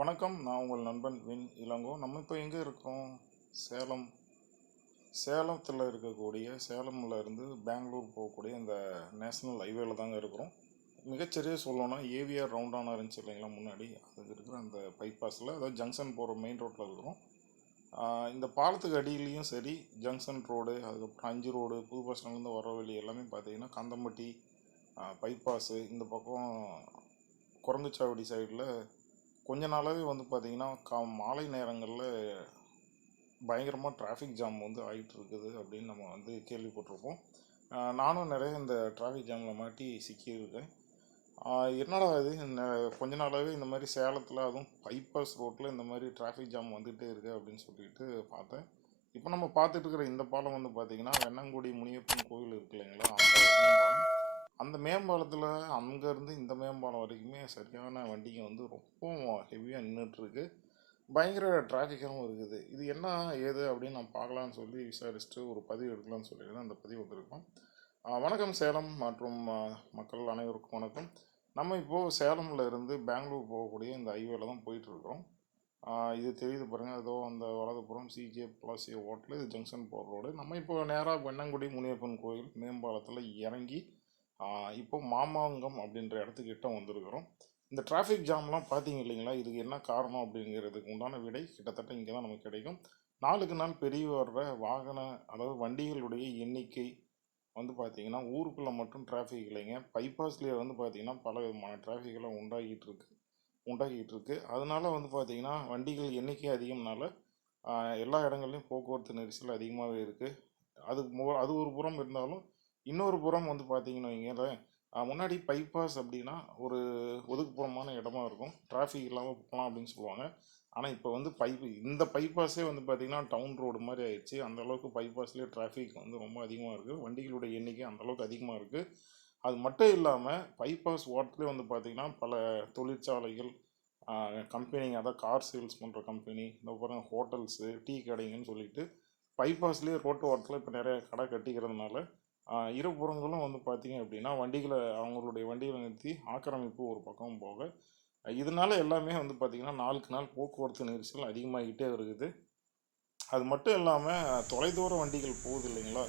வணக்கம். நான் உங்கள் நண்பன் வின் இளங்கோ. நம்ம இப்போ எங்கே இருக்கிறோம்? சேலம். சேலத்தில் இருக்கக்கூடிய சேலமில் இருந்து பெங்களூர் போகக்கூடிய இந்த நேஷ்னல் ஹைவேல தாங்க இருக்கிறோம். மிகச்சரியாக சொல்லணும்னா ஏவிஆர் ரவுண்டானா இருந்துச்சு இல்லைங்களா முன்னாடி, அதுக்கு இருக்கிற அந்த பைபாஸில், அதாவது ஜங்ஷன் போகிற மெயின் ரோட்டில் இருக்கிறோம். இந்த பாலத்துக்கு அடியிலையும் சரி, ஜங்ஷன் ரோடு, அதுக்கப்புறம் 5 ரோடு, புது பஸ் ஸ்டாண்ட்லேருந்து வர வழி எல்லாமே பார்த்தீங்கன்னா கந்தம்பட்டி பைபாஸு, இந்த பக்கம் குரங்குச்சாவடி சைடில் கொஞ்ச நாளாகவே வந்து பார்த்திங்கன்னா மாலை நேரங்களில் பயங்கரமாக டிராஃபிக் ஜாம் வந்து ஆகிட்டு இருக்குது அப்படின்னு நம்ம வந்து கேள்விப்பட்டிருப்போம். நானும் நிறைய இந்த டிராஃபிக் ஜாமில் மாட்டி சிக்கியிருக்கேன். என்னடா இது கொஞ்ச நாளாகவே இந்த மாதிரி சேலத்தில், அதுவும் பைபாஸ் ரோட்டில் இந்த மாதிரி டிராஃபிக் ஜாம் வந்துகிட்டே இருக்குது அப்படின்னு சொல்லிட்டு பார்த்தேன். இப்போ நம்ம பார்த்துட்டு இருக்கிற இந்த பாலம் வந்து பார்த்திங்கன்னா வெண்ணங்குடி முனியப்பன் கோவில் இருக்கு இல்லைங்களா, அந்த மேம்பாலம். அந்த மேம்பாலத்தில் அங்கேருந்து இந்த மேம்பாலம் வரைக்குமே சரியான வண்டிங்க வந்து ரொம்ப ஹெவியாக நின்றுட்டுருக்கு. பயங்கர டிராஃபிக்காகவும் இருக்குது. இது என்ன ஏது அப்படின்னு நான் பார்க்கலான்னு சொல்லி விசாரிச்சுட்டு ஒரு பதிவு எடுக்கலாம்னு சொல்லியிருந்தேன். அந்த பதிவு வந்திருக்கோம். வணக்கம் சேலம் மற்றும் மக்கள் அனைவருக்கும் வணக்கம். நம்ம இப்போது சேலமில் இருந்து பெங்களூர் போகக்கூடிய இந்த ஹைவேல தான் போயிட்டுருக்கிறோம். இது தெரியுது பாருங்கள், ஏதோ அந்த வலதுபுறம் சிஜே பிளாசியோ ஹோட்டல், இது ஜங்ஷன் போகிற ரோடு. நம்ம இப்போ நேராக வெண்ணங்குடி முனியப்பன் கோயில் மேம்பாலத்தில் இறங்கி இப்போ மாமாங்கம் அப்படின்ற இடத்துக்கிட்ட வந்திருக்கிறோம். இந்த டிராஃபிக் ஜாம்லாம் பார்த்தீங்க இல்லைங்களா, இதுக்கு என்ன காரணம் அப்படிங்கிறதுக்கு உண்டான விடை கிட்டத்தட்ட இங்கே தான் நமக்கு கிடைக்கும். நாளுக்கு நாள் பெரிய வர்ற அதாவது வண்டிகளுடைய எண்ணிக்கை வந்து பார்த்திங்கன்னா ஊருக்குள்ளே மட்டும் டிராஃபிக் இல்லைங்க, பைபாஸ்லேயே வந்து பார்த்திங்கன்னா பல விதமான டிராஃபிக்கெல்லாம் உண்டாகிட்டு இருக்கு. அதனால வந்து பார்த்திங்கன்னா வண்டிகள் எண்ணிக்கை அதிகம்னால எல்லா இடங்கள்லையும் போக்குவரத்து நெரிசல் அதிகமாகவே இருக்குது. அது ஒரு புறம் இருந்தாலும், இன்னொரு புறம் வந்து பார்த்திங்கன்னு வைங்களேன், முன்னாடி பைபாஸ் அப்படின்னா ஒரு ஒதுக்குப்புறமான இடமா இருக்கும், டிராஃபிக் இல்லாமல் போகலாம் அப்படின்னு சொல்லுவாங்க. ஆனால் இப்போ வந்து இந்த பைபாஸே வந்து பார்த்திங்கன்னா டவுன் ரோடு மாதிரி ஆயிடுச்சு. அந்தளவுக்கு பைபாஸ்லேயே டிராஃபிக் வந்து ரொம்ப அதிகமாக இருக்குது, வண்டிகளுடைய எண்ணிக்கை அந்தளவுக்கு அதிகமாக இருக்குது. அது மட்டும் இல்லாமல் பைபாஸ் ஓரத்துலேயே வந்து பார்த்திங்கன்னா பல தொழிற்சாலைகள், கம்பெனிங்க, அதாவது கார் சேல்ஸ் பண்ணுற கம்பெனி, இந்த பாருங்கள் ஹோட்டல்ஸு, டீ கடைங்கன்னு சொல்லிட்டு பைபாஸ்லேயே ரோட்டு ஓரத்தில் இப்போ நிறைய கடை கட்டிக்கிறதுனால இருபுறங்களும் வந்து பார்த்திங்க அப்படின்னா அவங்களுடைய வண்டிகளை நிறுத்தி ஆக்கிரமிப்பு ஒரு பக்கம் போக, இதனால எல்லாமே வந்து பார்த்திங்கன்னா நாளுக்கு நாள் போக்குவரத்து நெரிசல் அதிகமாகிட்டே இருக்குது. அது மட்டும் இல்லாமல் தொலைதூர வண்டிகள் போகுது இல்லைங்களா,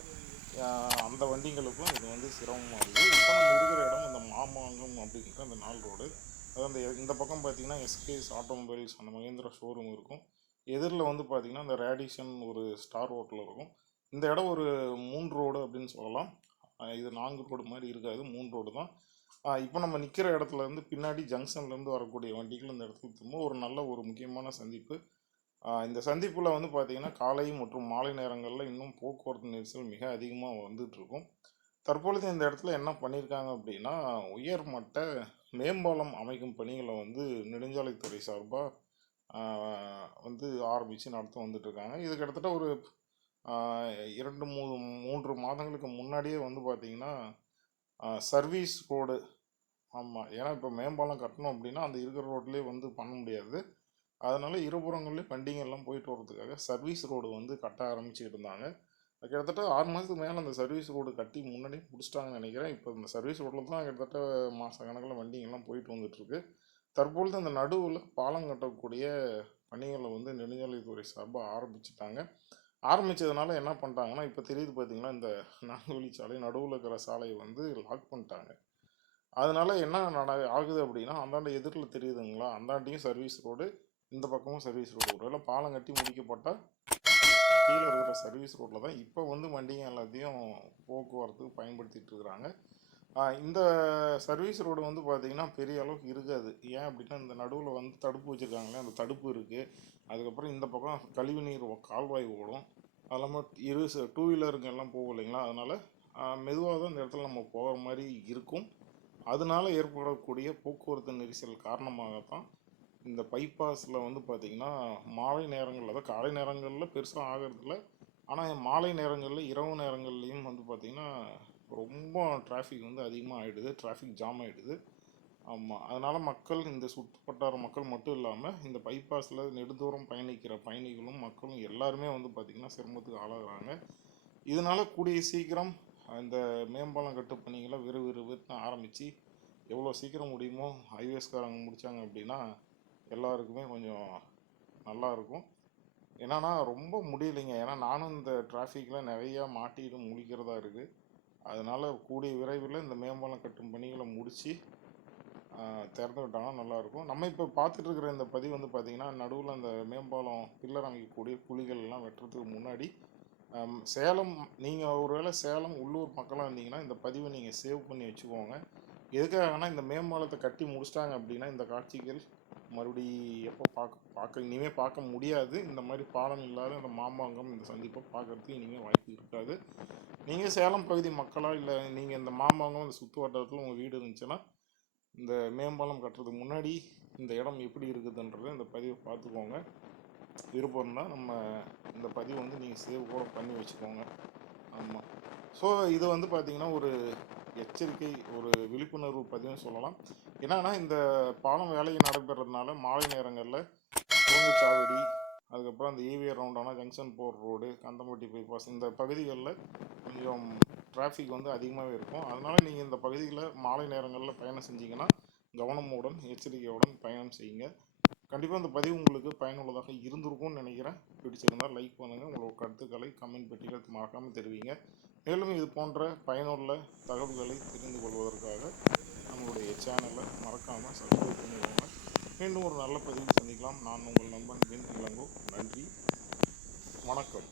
அந்த வண்டிகளுக்கும் இது வந்து சிரமமாக இருக்குது. இப்போ நம்ம இருக்கிற இடம் இந்த மாமாங்கம் அப்படிங்கிற அந்த 4 ரோடு. அதாவது இந்த பக்கம் பார்த்திங்கன்னா எஸ்கேஸ் ஆட்டோமொபைல்ஸ், அந்த மகேந்திரா ஷோரூம் இருக்கும். எதிரில் வந்து பார்த்திங்கன்னா இந்த ரேடிஷன் ஒரு ஸ்டார் ஹோட்டல் இருக்கும். இந்த இடம் ஒரு 3 ரோடு அப்படின்னு சொல்லலாம். இது 4 ரோடு மாதிரி இருக்காது, 3 ரோடு தான். இப்போ நம்ம நிற்கிற இடத்துலேருந்து பின்னாடி ஜங்ஷன்லேருந்து வரக்கூடிய வண்டிகள் இந்த இடத்துக்கு திரும்ப ஒரு நல்ல ஒரு முக்கியமான சந்திப்பு. இந்த சந்திப்பில் வந்து பார்த்திங்கன்னா காலை மற்றும் மாலை நேரங்களில் இன்னும் போக்குவரத்து நெரிசல் மிக அதிகமாக வந்துட்டுருக்கும். தற்பொழுது இந்த இடத்துல என்ன பண்ணியிருக்காங்க அப்படின்னா, உயர்மட்ட மேம்பாலம் அமைக்கும் பணிகளை வந்து நெடுஞ்சாலைத்துறை சார்பாக வந்து ஆரம்பித்து நடத்த வந்துட்டுருக்காங்க. இது கிட்டத்தட்ட ஒரு 2-3 மாதங்களுக்கு முன்னாடியே வந்து பார்த்திங்கன்னா சர்வீஸ் ரோடு, ஆமாம், ஏன்னா இப்போ மேம்பாலம் கட்டணும் அப்படின்னா அந்த இருக்கிற ரோட்லேயே வந்து பண்ண முடியாது. அதனால் இருபுறங்கள்லேயும் வண்டிங்கெல்லாம் போயிட்டு வரதுக்காக சர்வீஸ் ரோடு வந்து கட்ட ஆரம்பிச்சுட்டு இருந்தாங்க. கிட்டத்தட்ட 6 மாதத்துக்கு மேலே அந்த சர்வீஸ் ரோடு கட்டி முன்னாடியே முடிச்சிட்டாங்கன்னு நினைக்கிறேன். இப்போ இந்த சர்வீஸ் ரோட்டில் தான் கிட்டத்தட்ட மாத கணக்கில் வண்டிங்கெல்லாம் போயிட்டு வந்துட்டுருக்கு. தற்பொழுது அந்த நடுவில் பாலம் கட்டக்கூடிய பணிகளை வந்து நெடுஞ்சாலைத்துறை சார்பாக ஆரம்பித்ததுனால என்ன பண்ணிட்டாங்கன்னா, இப்போ தெரியுது பார்த்திங்கன்னா, இந்த 4 வழிச்சாலை நடுவில் இருக்கிற சாலையை வந்து லாக் பண்ணிட்டாங்க. அதனால் என்ன ஆகுது அப்படின்னா, அந்தாண்ட எதிரில் தெரியுதுங்களா, அந்தாண்டையும் சர்வீஸ் ரோடு, இந்த பக்கமும் சர்வீஸ் ரோடு. ஒரு வேளை பாலம் கட்டி முடிக்கப்பட்டால் கீழே இருக்கிற சர்வீஸ் ரோட்டில் தான் இப்போ வந்து வண்டிங்க எல்லாத்தையும் போக்குவரத்துக்கு பயன்படுத்திகிட்டு இருக்கிறாங்க. இந்த சர்வீஸ் ரோடு வந்து பார்த்திங்கன்னா பெரிய அளவுக்கு இருக்காது. ஏன் அப்படின்னா, இந்த நடுவில் வந்து தடுப்பு வச்சுருக்காங்களே, அந்த தடுப்பு இருக்குது. அதுக்கப்புறம் இந்த பக்கம் கழிவுநீர் கால்வாய் ஓடும். அது இல்லாமல் 2 வீலருங்க எல்லாம் போகும் இல்லைங்களா, அதனால் மெதுவாக தான் இந்த இடத்துல நம்ம போகிற மாதிரி இருக்கும். அதனால ஏற்படக்கூடிய போக்குவரத்து நெரிசல் காரணமாகத்தான் இந்த பைபாஸில் வந்து பார்த்திங்கன்னா மாலை நேரங்களில், அதாவது காலை நேரங்களில் பெருசாக ஆகிறதில்ல, ஆனால் மாலை நேரங்களில் இரவு நேரங்கள்லேயும் வந்து பார்த்திங்கன்னா ரொம்ப டிராஃபிக் வந்து அதிகமாக ஆகிடுது, டிராஃபிக் ஜாம் ஆகிடுது. ஆமாம், அதனால் மக்கள், இந்த சுற்றுவட்டார மக்கள் மட்டும் இல்லாமல் இந்த பைபாஸில் நெடுந்தூரம் பயணிக்கிற பயணிகளும் மக்களும் எல்லாருமே வந்து பார்த்திங்கன்னா சிரமத்துக்கு ஆளாகிறாங்க. இதனால் கூடிய சீக்கிரம் இந்த மேம்பாலம் கட்டு பணிகளை விறுவிறுன்னு ஆரம்பித்து எவ்வளோ சீக்கிரம் முடியுமோ ஹைவேஸ்காரங்க முடித்தாங்க அப்படின்னா எல்லாருக்குமே கொஞ்சம் நல்லா இருக்கும். என்னன்னா ரொம்ப முடியலைங்க. ஏன்னா நானும் இந்த டிராஃபிக்கில் நிறையா மாட்டிட்டு முழிக்கிறதா இருக்குது. அதனால் கூடிய விரைவில் இந்த மேம்பாலம் கட்டும் பணிகளை முடித்து திறந்து விட்டாங்கன்னா நல்லாயிருக்கும். நம்ம இப்போ பார்த்துட்டு இருக்கிற இந்த பதிவு வந்து பார்த்திங்கன்னா, நடுவில் அந்த மேம்பாலம் பில்லர் அமைக்கக்கூடிய குழிகள்லாம் வெட்டுறதுக்கு முன்னாடி சேலம், நீங்கள் ஒருவேளை சேலம் உள்ளூர் மக்களாக இருந்தீங்கன்னா இந்த பதிவை நீங்கள் சேவ் பண்ணி வச்சுக்கோங்க. எதுக்காகனா இந்த மேம்பாலத்தை கட்டி முடிச்சிட்டாங்க அப்படின்னா இந்த காட்சிகள் மறுபடி எப்போ பார்க்க இனிமேல் பார்க்க முடியாது. இந்த மாதிரி பாலம் இல்லாத இந்த மாமாங்கம் இந்த சந்திப்பை பார்க்கறதுக்கு இனிமேல் வாய்ப்பு இருக்காது. நீங்கள் சேலம் பகுதி மக்களாக இல்லை நீங்கள் இந்த மாமாங்கம் இந்த சுற்று வட்டாரத்தில் உங்கள் வீடு இருந்துச்சுன்னா இந்த மேம்பாலம் கட்டுறதுக்கு முன்னாடி இந்த இடம் எப்படி இருக்குதுன்றதை இந்த பதிவை பார்த்துக்கோங்க. விருப்பம் இருந்தால் நம்ம இந்த பதிவை வந்து நீங்கள் சேவ் கூட பண்ணி வச்சுக்கோங்க. ஆமாம். ஸோ இது வந்து பார்த்திங்கன்னா ஒரு எச்சரிக்கை, ஒரு விழிப்புணர்வு பதிவுன்னு சொல்லலாம். என்னன்னா இந்த பாலம் வேலை நடைபெறதுனால மாலை நேரங்களில் குரங்குச்சாவடி, அதுக்கப்புறம் அந்த ஈவிஆர் ரவுண்டான ஜங்ஷன் போர் ரோடு, கந்தம்பட்டி பைபாஸ் இந்த பகுதிகளில் கொஞ்சம் டிராஃபிக் வந்து அதிகமாகவே இருக்கும். அதனால் நீங்கள் இந்த பகுதியில் மாலை நேரங்களில் பயணம் செஞ்சீங்கன்னா கவனமுடன் எச்சரிக்கையுடன் பயணம் செய்யுங்க. கண்டிப்பாக இந்த பதிவு உங்களுக்கு பயனுள்ளதாக இருந்திருக்கும்னு நினைக்கிறேன். பிடிச்சிருந்தால் லைக் பண்ணுங்கள். உங்களோட கருத்துக்களை கமெண்ட் பெட்டியில் மறக்காமல் தெரிவிங்க. மேலும் இது போன்ற பயனுள்ள தகவல்களை தெரிந்து கொள்வதற்காக நம்மளுடைய சேனலை மறக்காமல் சப்ஸ்கிரைப் பண்ணிக்கோங்க. மீண்டும் ஒரு நல்ல பதிவில் சந்திக்கலாம். நான் உங்கள் நண்பன் வெண் இளங்கோ. நன்றி, வணக்கம்.